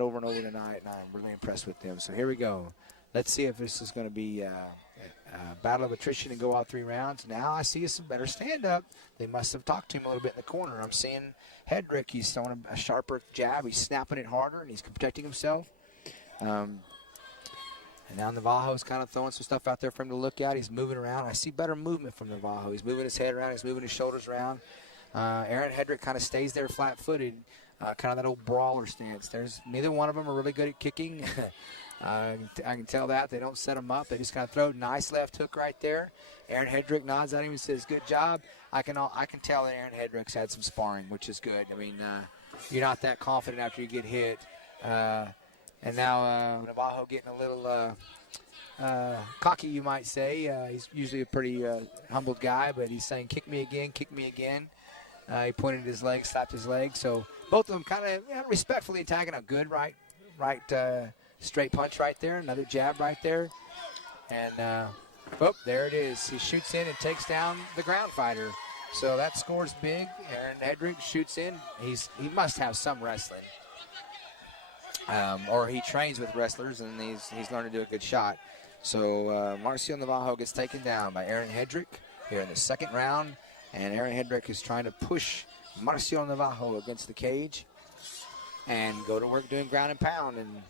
over and over tonight, and I'm really impressed with them. So here we go. Let's see if this is going to be a battle of attrition and go all 3 rounds. Now I see some better stand-up. They must have talked to him a little bit in the corner. I'm seeing Hedrick. He's throwing a sharper jab. He's snapping it harder, and he's protecting himself. And now Navarro's kind of throwing some stuff out there for him to look at. He's moving around. I see better movement from Navarro. He's moving his head around. He's moving his shoulders around. Aaron Hedrick kind of stays there flat-footed, kind of that old brawler stance. Neither one of them are really good at kicking. I can tell that. They don't set them up. They just kind of throw nice left hook right there. Aaron Hedrick nods at him and says, good job. I can tell that Aaron Hedrick's had some sparring, which is good. I mean, you're not that confident after you get hit. And now Navarro getting a little cocky, you might say. He's usually a pretty humbled guy, but he's saying, kick me again, kick me again. He pointed his leg, slapped his leg. So both of them kind of respectfully attacking a good right straight punch right there, another jab right there. And, there it is. He shoots in and takes down the ground fighter. So that score's big. Aaron Hedrick shoots in. He must have some wrestling. Or he trains with wrestlers, and he's learned to do a good shot. So Marcio Navarro gets taken down by Aaron Hedrick here in the second round. And Aaron Hedrick is trying to push Marcio Navarro against the cage and go to work doing ground and pound. And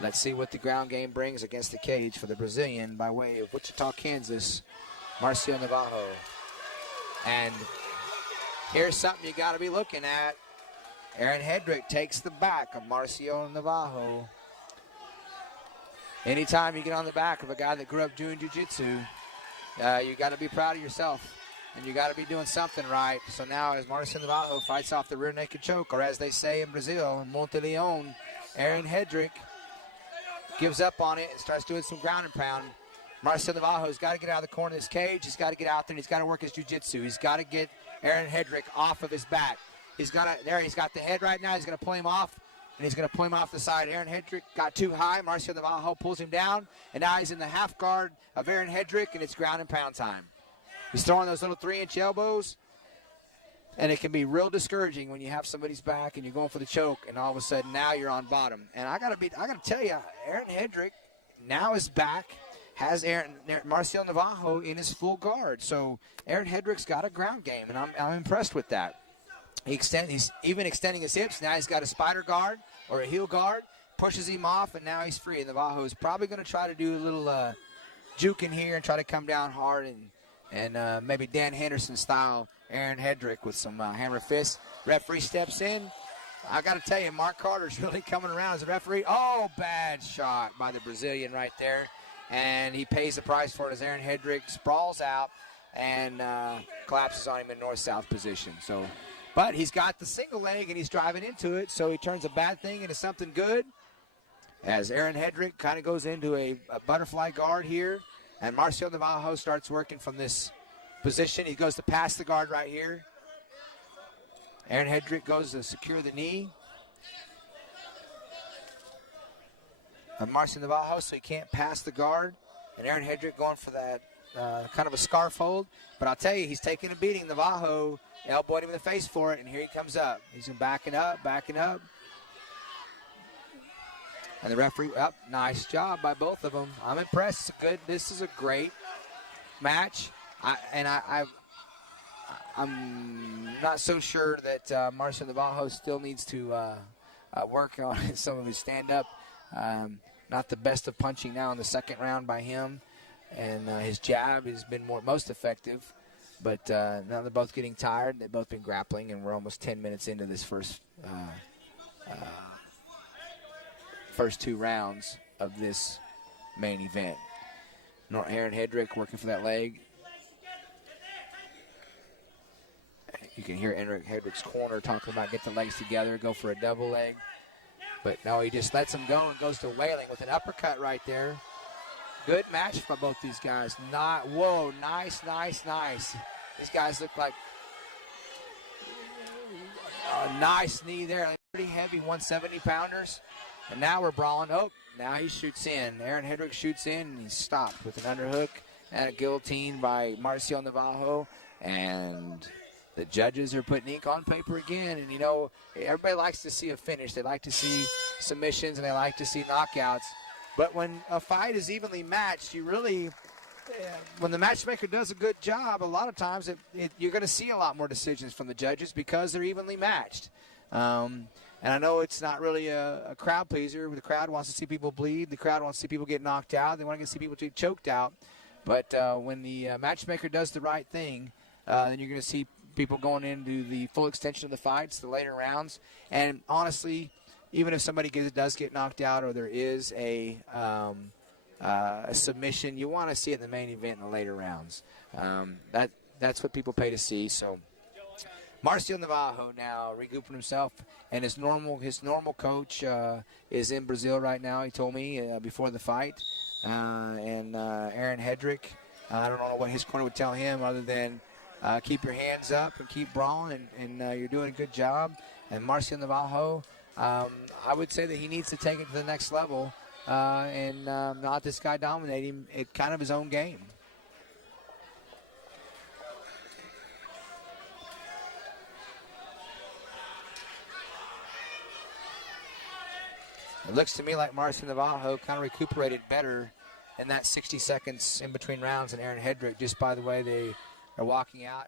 let's see what the ground game brings against the cage for the Brazilian by way of Wichita, Kansas, Marcio Navarro. And here's something you got to be looking at. Aaron Hedrick takes the back of Marcio Navarro. Anytime you get on the back of a guy that grew up doing jiu-jitsu, you got to be proud of yourself, and you got to be doing something right. So now as Marcio Navarro fights off the rear naked choke, or as they say in Brazil, in Monte Leon, Aaron Hedrick gives up on it and starts doing some ground and pound. Marcio Navarro's got to get out of the corner of this cage. He's got to get out there, and he's got to work his jiu-jitsu. He's got to get Aaron Hedrick off of his back. He's got the head right now. He's going to pull him off, and he's going to pull him off the side. Aaron Hedrick got too high. Marcio Navarro pulls him down, and now he's in the half guard of Aaron Hedrick, and it's ground and pound time. He's throwing those little 3-inch elbows, and it can be real discouraging when you have somebody's back and you're going for the choke, and all of a sudden now you're on bottom. And I got to tell you, Aaron Hedrick now is back, has Marcio Navarro in his full guard. So Aaron Hedrick's got a ground game, and I'm impressed with that. He's even extending his hips. Now he's got a spider guard or a heel guard, pushes him off, and now he's free. And Navarro is probably going to try to do a little juke in here and try to come down hard and maybe Dan Henderson style Aaron Hedrick with some hammer fists. Referee steps in. I got to tell you, Mark Carter's really coming around as a referee. Oh, bad shot by the Brazilian right there. And he pays the price for it as Aaron Hedrick sprawls out and collapses on him in north-south position. But he's got the single leg, and he's driving into it, so he turns a bad thing into something good as Aaron Hedrick kind of goes into a butterfly guard here, and Marcio Navarro starts working from this position. He goes to pass the guard right here. Aaron Hedrick goes to secure the knee of Marcio Navarro, so he can't pass the guard, and Aaron Hedrick going for that kind of a scarf hold. But I'll tell you, he's taking a beating. Navarro elbowed him in the face for it, and here he comes up. He's backing up. And the referee, nice job by both of them. I'm impressed. This is a great match. I'm not so sure that Marcio Navarro still needs to work on some of his stand-up. Not the best of punching now in the second round by him. And his jab has been most effective. But now they're both getting tired. They've both been grappling, and we're almost 10 minutes into this first 2 rounds of this main event. Aaron Hedrick working for that leg. You can hear Aaron Hedrick's corner talking about get the legs together, go for a double leg. But no, he just lets him go and goes to wailing with an uppercut right there. Good match by both these guys. Nice. These guys look like a nice knee there. Pretty heavy 170-pounders. And now we're brawling. Oh, now he shoots in. Aaron Hedrick shoots in, and he's stopped with an underhook and a guillotine by Marcio Navarro. And The judges are putting ink on paper again, and, you know, everybody likes to see a finish. They like to see submissions, and they like to see knockouts. But when a fight is evenly matched, you really, when the matchmaker does a good job, a lot of times you're going to see a lot more decisions from the judges because they're evenly matched. And I know it's not really a crowd pleaser. The crowd wants to see people bleed. The crowd wants to see people get knocked out. They want to see people get choked out. But when the matchmaker does the right thing, then you're going to see people going into the full extension of the fights, the later rounds. And honestly, even if somebody does get knocked out or there is a submission, you want to see it in the main event in the later rounds. That's what people pay to see. So Marcio Navarro now regrouping himself, and his normal coach is in Brazil right now. He told me before the fight, and Aaron Hedrick. I don't know what his corner would tell him other than keep your hands up and keep brawling, and you're doing a good job. And Marcio Navarro, I would say that he needs to take it to the next level and not let this guy dominate him at kind of his own game. It looks to me like Marcio Navarro kind of recuperated better in that 60 seconds in between rounds than Aaron Hedrick, just by the way they are walking out.